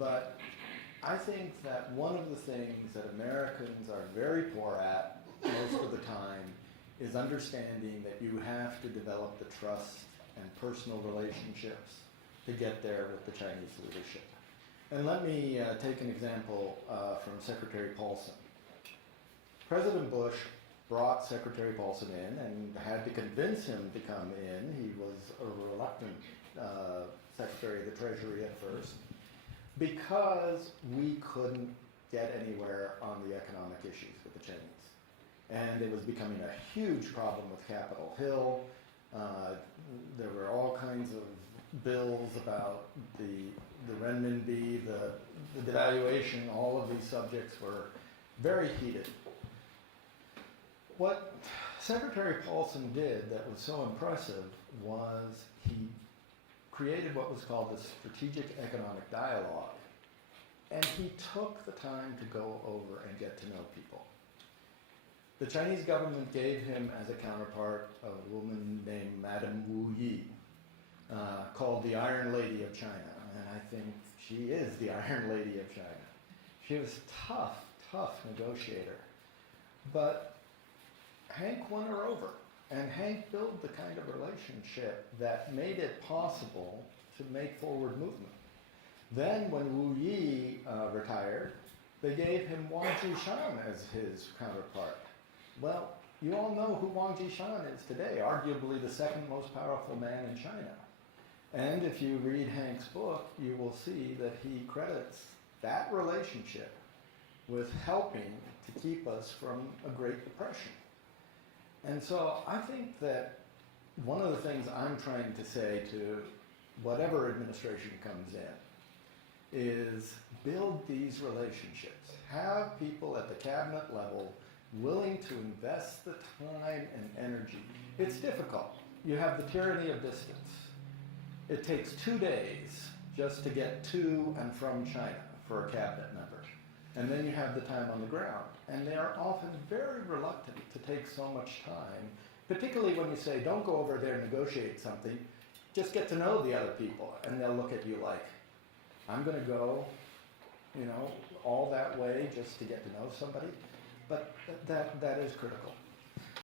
But I think that one of the things that Americans are very poor at most of the time is understanding that you have to develop the trust and personal relationships to get there with the Chinese leadership. And let me take an example from Secretary Paulson. President Bush brought Secretary Paulson in and had to convince him to come in. He was a reluctant Secretary of the Treasury at first because we couldn't get anywhere on the economic issues with the Chinese. And it was becoming a huge problem with Capitol Hill. There were all kinds of bills about the renminbi, the devaluation. All of these subjects were very heated. What Secretary Paulson did that was so impressive was he created what was called the Strategic Economic Dialogue. And he took the time to go over and get to know people. The Chinese government gave him as a counterpart a woman named Madame Wu Yi, called the Iron Lady of China. And I think she is the Iron Lady of China. She was a tough negotiator. But Hank won her over. And Hank built the kind of relationship that made it possible to make forward movement. Then when Wu Yi retired, they gave him Wang Jishan as his counterpart. Well, you all know who Wang Jishan is today, arguably the second most powerful man in China. And if you read Hank's book, you will see that he credits that relationship with helping to keep us from a Great Depression. And so I think that one of the things I'm trying to say to whatever administration comes in is build these relationships. Have people at the cabinet level willing to invest the time and energy. It's difficult. You have the tyranny of distance. It takes 2 days just to get to and from China for a cabinet member. And then you have the time on the ground. And they are often very reluctant to take so much time, particularly when you say, don't go over there and negotiate something, just get to know the other people. And they'll look at you like, I'm going to go, all that way just to get to know somebody. But that is critical.